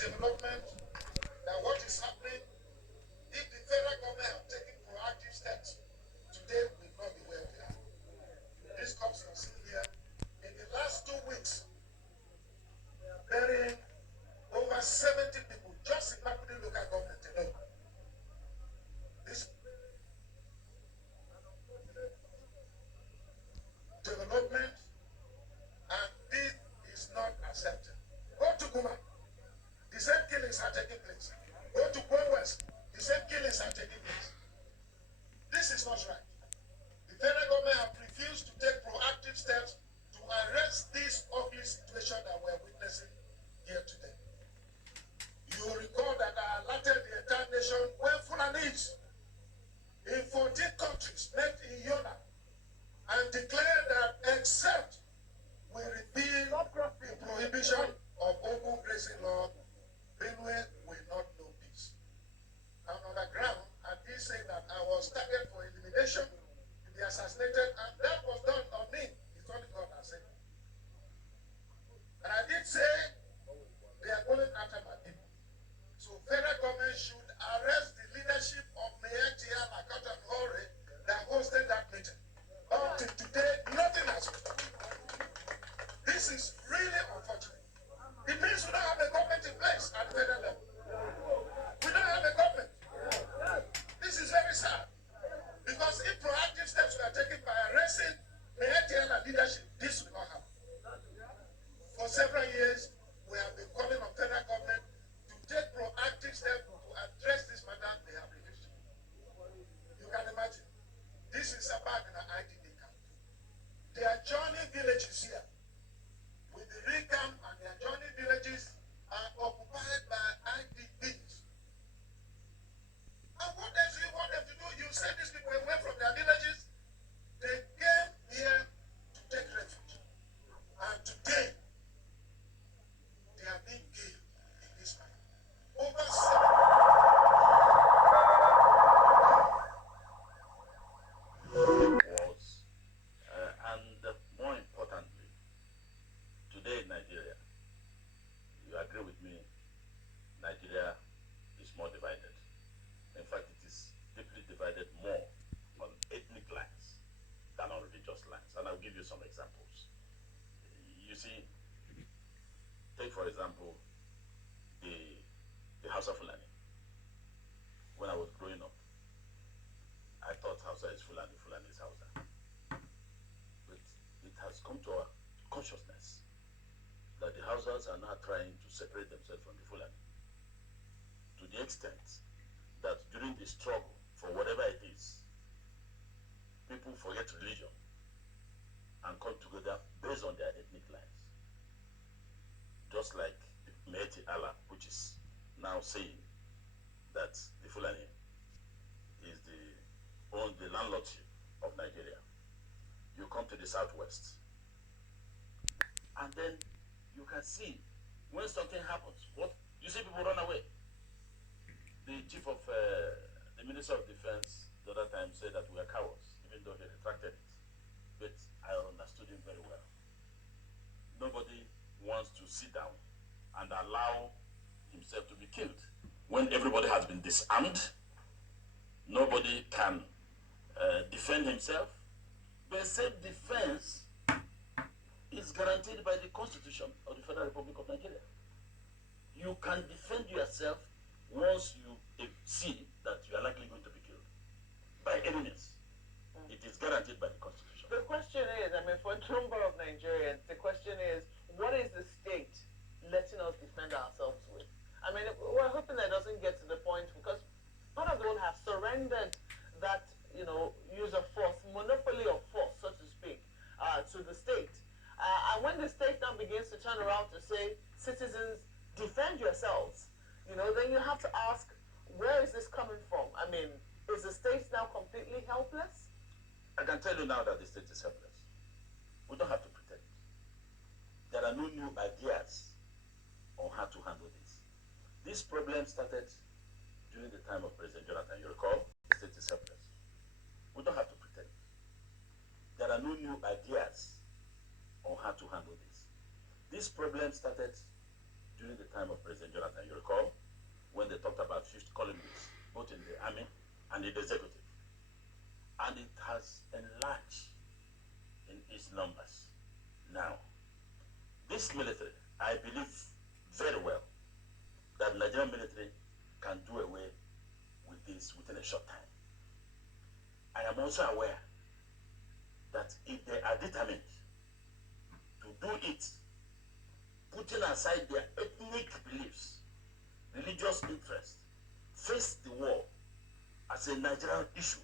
development that what is happening, if the federal government have taken proactive steps, today we will not be where we are. This comes from seeing here. In the last 2 weeks, we are burying over 70 people just in Makurdi local government alone. This development, and this is not accepted. Go to Guma, the same killings are taking place. Go to Kwon West, the same killings are taking place. This is not right. The federal government have refused to take proactive steps to arrest this ugly situation that we're witnessing here today. You will recall that I alerted the entire nation when Fulanis in 14 countries met in Yola and declared that except we repeal the prohibition of open grazing law, Benue will not know peace. And on the ground, I did say that I was targeted for elimination to be assassinated, and that was done on me. It's only God that said it. And I did say they are going after my people. So federal government should arrest the leadership of Mayor Tia Lakata Hore that hosted that meeting. Up to today, nothing has been done. This is really unfortunate. It means we don't have a government in place at the federal level. We don't have a government. This is very sad. Because if proactive steps were taken by arresting Mayor Tia leadership, this will not happen. For several years, we have been calling on federal government to take proactive steps to address this matter. They have refused. You can imagine. This is about an IDP camp. They are joining villages here. With the real camp and their joining villages are occupied by IDPs. And what else do you want them to do? You send these people away from their villages. They came here to take refuge. And today, they are being killed in this manner. Over 7 was, and more importantly, today in Nigeria, you agree with me, Nigeria is more divided. In fact, it is deeply divided more on ethnic lines than on religious lines. And I'll give you some examples. You see, take for example, the Hausa Fulani. When I was growing up, I thought Hausa is Fulani, Fulani is Hausa. But it has come to our consciousness that the Hausas are now trying to separate themselves from the Fulani, to the extent that during the struggle for whatever it is, people forget religion and come together based on their ethnic lines. Just like the Meheti Allah, which is now saying that the Fulani is the landlordship of Nigeria. You come to the southwest, and then you can see when something happens, what you see, people run away. The chief of the Minister of Defense the other time said that we are cowards, even though he retracted it. But I understood him very well. Nobody wants to sit down and allow himself to be killed. When everybody has been disarmed, nobody can defend himself. But self-defense is guaranteed by the Constitution of the Federal Republic of Nigeria. You can defend yourself once you see that you are likely going to be killed by any means. It is guaranteed by the Constitution. The question is, I mean, for a number of Nigerians, the question is, what is the state letting us defend ourselves with? I mean, we're hoping that doesn't get to the point, because part of the world have surrendered that, you know, use of force, monopoly of force, so to speak, to the state. And when the state now begins to turn around to say, citizens, defend yourselves, you know, then you have to ask, where is this coming from? I mean, is the state now completely helpless? I can tell you now that the state is helpless. We don't have to pretend. There are no new ideas on how to handle this. This problem started during the time of President Jonathan. You recall, the state is helpless. We don't have to pretend. There are no new ideas on how to handle this. This problem started during the time of President Jonathan, you recall, when they talked about fifth columnists, both in the army and in the executive. And it has enlarged in its numbers. Now, this military, I believe very well that Nigerian military can do away with this within a short time. I am also aware that if they are determined to do it, putting aside their ethnic beliefs, religious interests, face the war as a Nigerian issue,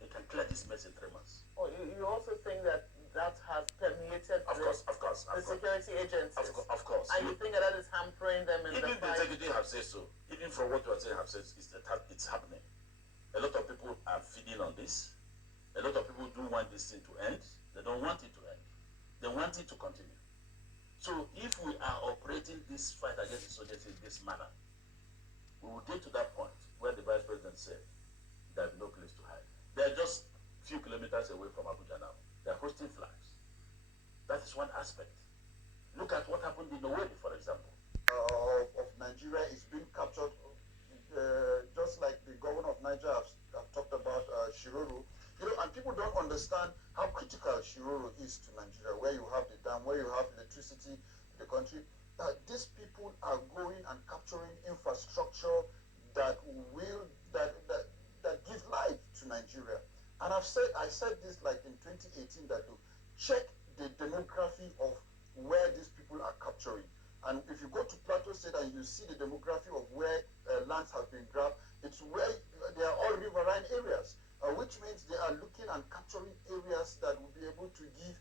they can clear this mess in 3 months. Oh, you also think that has permeated the security agencies? Of course. And you think that is hampering them in even the fight? Even the executive have said so. Even from what you are saying have said it's happening. A lot of people are feeding on this. A lot of people do want this thing to end. They don't want it to end. They want it to continue. So if we are operating this fight against insurgency in this manner, we will get to that point where the Vice President said there's no place to hide. They're just a few kilometers away from Abuja now. They're hosting flags. That is one aspect. Look at what happened in Owerri, for example. Of Nigeria is being captured, just like the governor of Niger have talked about Shiroro. You know, and people don't understand how critical Shiroro is to Nigeria, where you have the dam, where you have electricity in the country. These people are going and capturing infrastructure that gives life to Nigeria. And I said this like in 2018 that to check the demography of where these people are capturing. And if you go to Plateau State and you see the demography of where lands have been grabbed, it's where they are all riverine areas, which means they are looking and capturing areas that will be able to give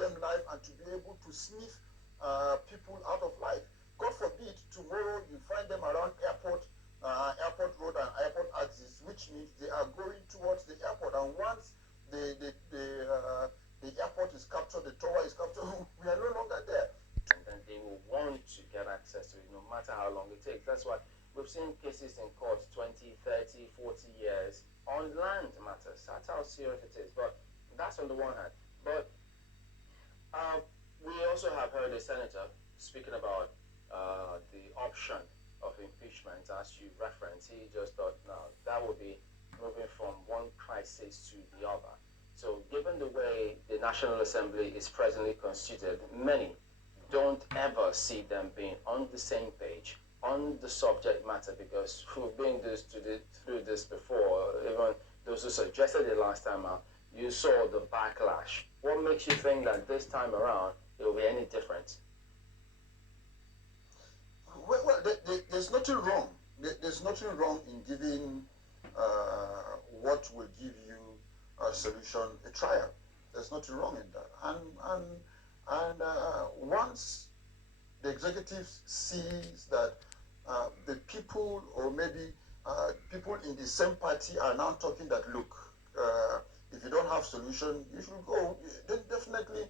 them life and to be able to sniff people out of life. God forbid tomorrow you find them around airport road and airport axis, which means they are going towards the airport. And once the airport is captured, the tower is captured, we are no longer there. And then they will want to get access to it no matter how long it takes. That's why we've seen cases in courts 20, 30, 40 years on land matters. That's how serious it is. But that's on the one hand. But we also have heard a senator speaking about the option of impeachment, as you referenced. He just thought, no, that would be moving from one crisis to the other. So given the way the National Assembly is presently constituted, many don't ever see them being on the same page on the subject matter, because we've been through this before. Even those who suggested it last time out, you saw the backlash. What makes you think that this time around it will be any different? Well, there's nothing wrong. There's nothing wrong in giving what will give you a solution a trial. There's nothing wrong in that. And once the executive sees that the people, or maybe people in the same party, are now talking that, look, if you don't have solution, you should go. Then definitely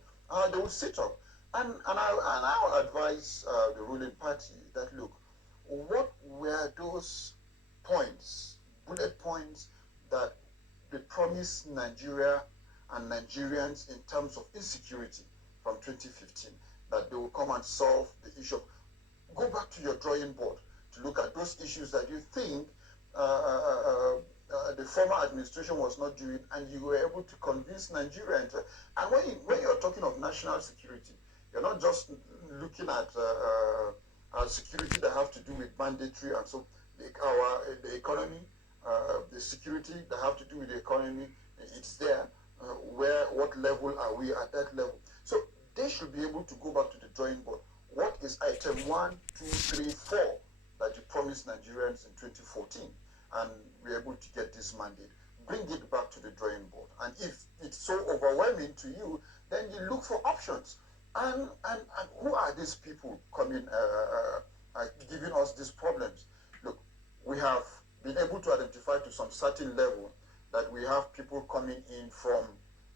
they will sit up. And I will advise the ruling party that, look, what were those points, bullet points, that they promised Nigeria and Nigerians in terms of insecurity from 2015, that they will come and solve the issue. Go back to your drawing board to look at those issues that you think the former administration was not doing, and you were able to convince Nigerians. And when you're talking of national security, you're not just looking at security that have to do with mandatory and so the economy, the security that have to do with the economy, it's there. What level are we at that level? So they should be able to go back to the drawing board. What is item 1, 2, 3, 4 that you promised Nigerians in 2014, and we're able to get this mandate? Bring it back to the drawing board. And if it's so overwhelming to you, then you look for options. And who are these people coming, giving us these problems? Look, we have been able to identify to some certain level that we have people coming in from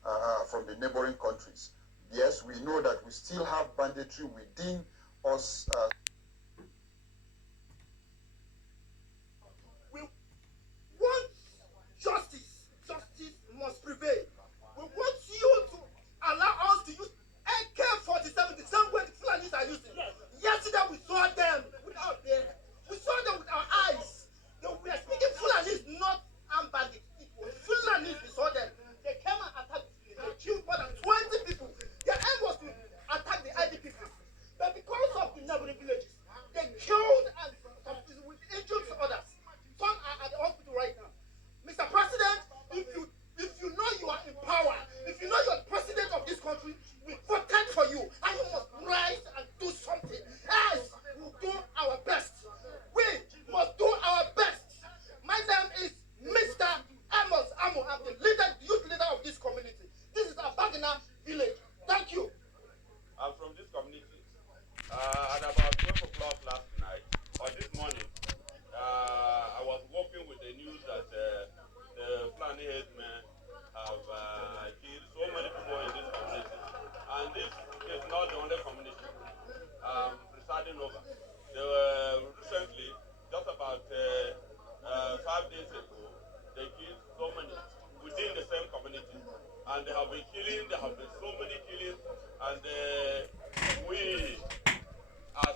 the neighboring countries. Yes, we know that we still have banditry within us. We want justice. Justice must prevail. We want you to allow us to use AK-47 the same way the Fulanis are using. Yes. communities. At about 12 o'clock last night, or this morning, I was working with the news that the Fulani headmen have killed so many people in this community. And this is not the only community presiding over. They were recently, just about 5 days ago, they killed so many within the same community. And they have been killing, there have been so many killings, and we, as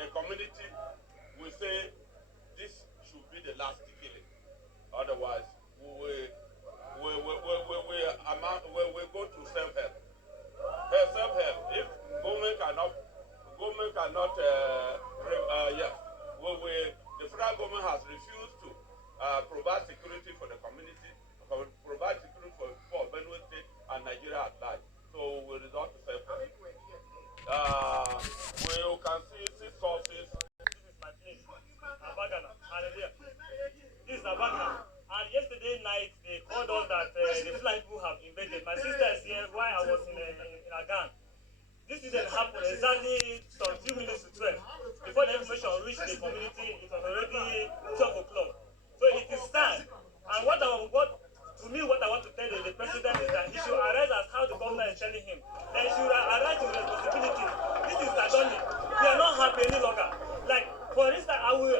a community, we say this should be the last killing. Otherwise, we go to self-help. Self-help. If government cannot, yes, the federal government has refused to provide security for the community, provide security for Benue State and Nigeria at large. So we resort to self-help. We can see sources. This is my place, Abagana. Hallelujah. This is Abagana. And yesterday night, they called us that the Fulani people have invaded. My sister is here while I was in Agan. This didn't happen exactly some few minutes to 12. Before the information reached the community, it was already 12 o'clock. So it is sad. And what I want to tell the president is that he should arise as how the governor is telling him. That he should arise to responsibility. This is Kadoni. We are not happy any longer. Like, for instance, I would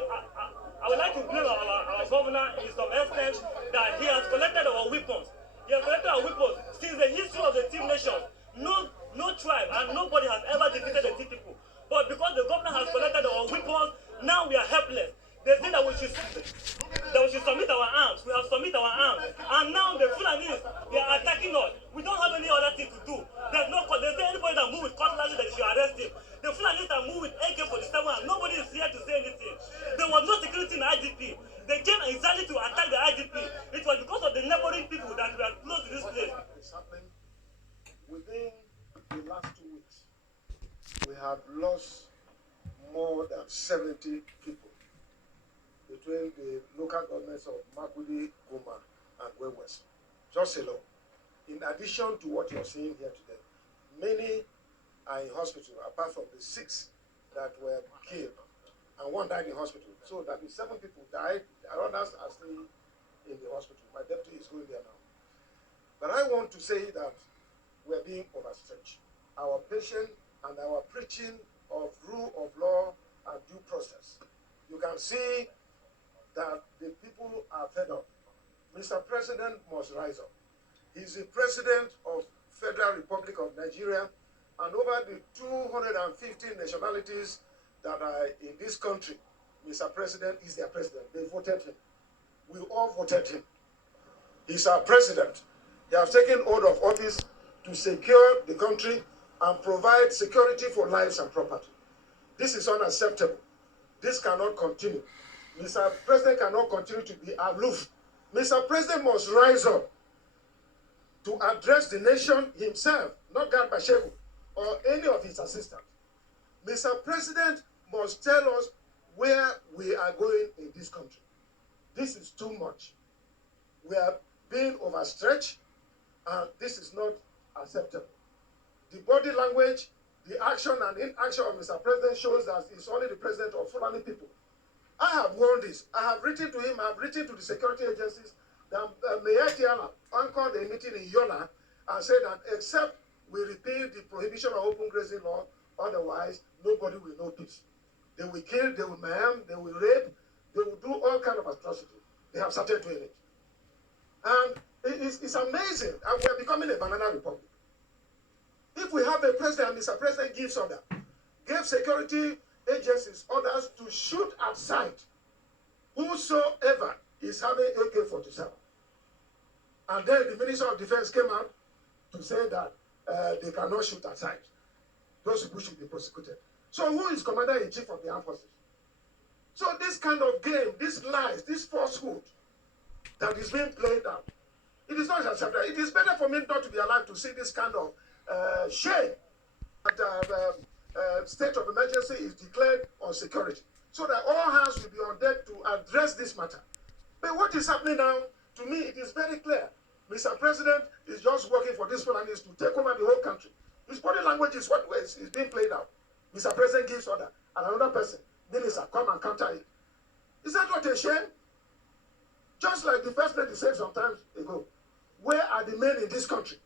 like to blame our governor in some extent that he has collected our weapons. He has collected our weapons since the history of the Team Nations. No tribe and nobody has ever defeated the Team people. But because the governor has collected our weapons, now we are helpless. They say that we should submit our arms. We have submitted our arms. And now the Fulanis, they are attacking us. We don't have any other thing to do. They say anybody that move with cutlass that they should arrest him. The Fulanis that move with AK-47 and nobody is here to say anything. There was no security in IDP. They came exactly to attack the IDP. It was because of the neighboring people that we are close to this place. It's happening. Within the last 2 weeks, we have lost more than 70 people between the local governments of Makudi, Guma, and West. Just alone. In addition to what you're seeing here today, many are in hospital, apart from the 6 that were killed, and 1 died in hospital. So that means 7 people died, and others are still in the hospital. My deputy is going there now. But I want to say that we're being overstretched. Our patience and our preaching of rule of law and due process. You can see that the people are fed up. Mr. President must rise up. He's the president of Federal Republic of Nigeria, and over the 250 nationalities that are in this country, Mr. President is their president. They voted him. We all voted him. He's our president. He has taken oath of office to secure the country and provide security for lives and property. This is unacceptable. This cannot continue. Mr. President cannot continue to be aloof. Mr. President must rise up to address the nation himself, not Garba Shehu or any of his assistants. Mr. President must tell us where we are going in this country. This is too much. We are being overstretched, and this is not acceptable. The body language, the action and inaction of Mr. President shows that he's only the president of Fulani people. I have warned this. I have written to him, I have written to the security agencies that Mayor Tiana anchored a meeting in Yola and said that except we repeal the prohibition of open grazing law, otherwise nobody will know peace. They will kill, they will maim, they will rape, they will do all kinds of atrocities. They have started doing it. And it's amazing. And we are becoming a banana republic. If we have a president, Mr. President gives order, gave security agencies orders to shoot at sight whosoever is having AK-47. And then the Minister of Defense came out to say that they cannot shoot at sight. Those people should be prosecuted. So who is Commander-in-Chief of the Armed Forces? So this kind of game, these lies, this falsehood that is being played out, it is not acceptable. It is better for me not to be alive to see this kind of shame that state of emergency is declared on security, so that all hands will be on deck to address this matter. But what is happening now, to me, it is very clear. Mr. President is just working for these Fulanis to take over the whole country. His body language is what is being played out. Mr. President gives order, and another person, minister, come and counter it. Is that not a shame? Just like the first lady said some time ago, where are the men in this country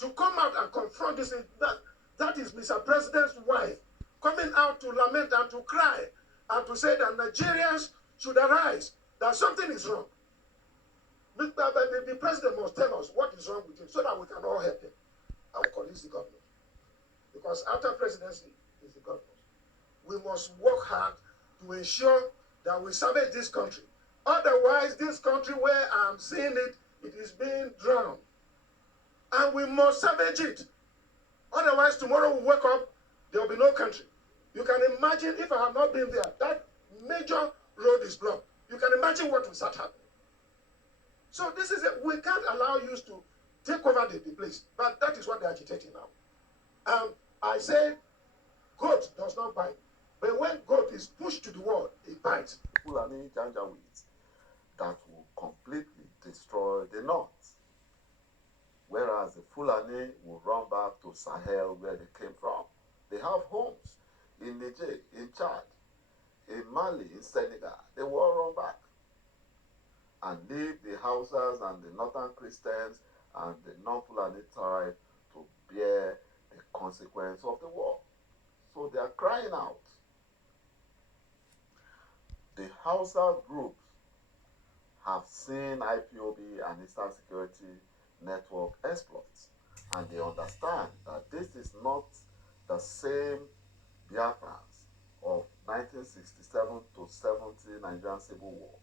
to come out and confront this? That is Mr. President's wife coming out to lament and to cry and to say that Nigerians should arise, that something is wrong. But the president must tell us what is wrong with him so that we can all help him. Our colleagues, the government. Because after presidency is the government. We must work hard to ensure that we salvage this country. Otherwise, this country where I'm seeing it, it is being drowned. And we must salvage it. Otherwise, tomorrow we wake up, there will be no country. You can imagine if I have not been there, that major road is blocked. You can imagine what will start happening. So this is we can't allow you to take over the place. But that is what they're agitating now. I say goat does not bite. But when goat is pushed to the wall, it bites. Fulani Janjaweeds that will completely destroy the north. Whereas the Fulani will run back to Sahel where they came from. They have homes in Niger, in Chad, in Mali, in Senegal. They will all run back and leave the Hausas and the northern Christians and the non-Fulani tribe to bear the consequence of the war. So they are crying out. The Hausa groups have seen IPOB and Eastern Security Network exploits, and they understand that this is not the same Biafrans of 1967 to 70 Nigerian Civil War.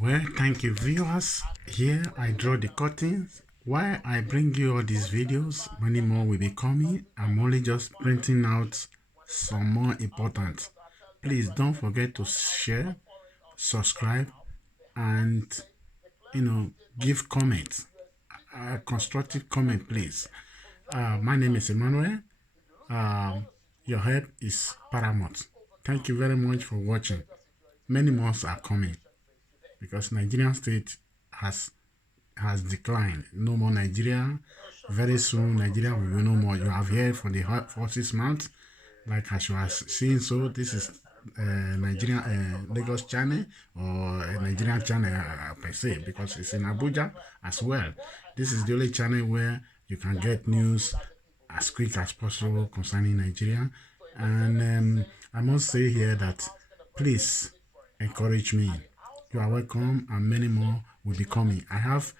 Well, thank you, viewers. Here I draw the curtains. While I bring you all these videos, many more will be coming. I'm only just printing out some more important. Please don't forget to share, subscribe, and give comments. Constructive comment, please. My name is Emmanuel. Your help is paramount. Thank you very much for watching. Many more are coming because Nigerian state has declined. No more Nigeria. Very soon Nigeria will be no more. You have heard from the forces mount, like as you are seeing. So this is Nigerian Lagos channel or a Nigerian channel per se, because it's in Abuja as well. This is the only channel where you can get news as quick as possible concerning Nigeria. And I must say here that please encourage me. You are welcome, and many more will be coming. I have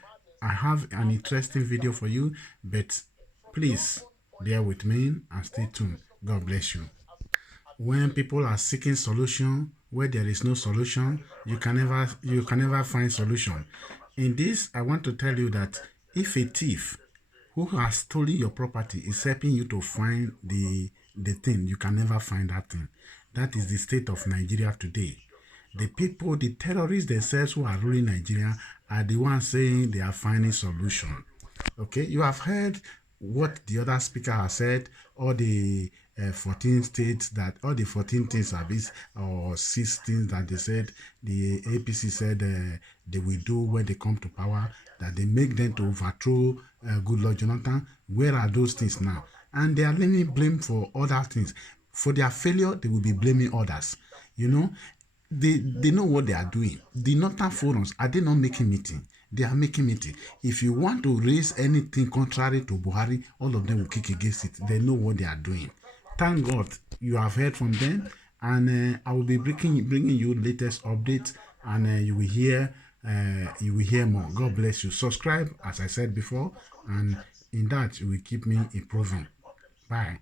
an interesting video for you, but please bear with me and stay tuned. God bless you. When people are seeking solution where there is no solution, you can never find solution. In this, I want to tell you that if a thief who has stolen your property is helping you to find the thing, you can never find that thing. That is the state of Nigeria today. The people, the terrorists themselves who are ruling Nigeria are the ones saying they are finding solution. Okay, you have heard what the other speaker has said, all the 14 states that, all the 14 things have this, or 6 things that they said, the APC said they will do when they come to power, that they make them to overthrow Goodluck Jonathan. Where are those things now? And they are laying blame for other things. For their failure, they will be blaming others. You know, they know what they are doing. The Northern forums, are they not making meeting? They are making meeting. If you want to raise anything contrary to Buhari, all of them will kick against it. They know what they are doing. Thank God you have heard from them, and I will be bringing you latest updates, and you will hear more. God bless you. Subscribe, as I said before, and in that you will keep me improving. Bye.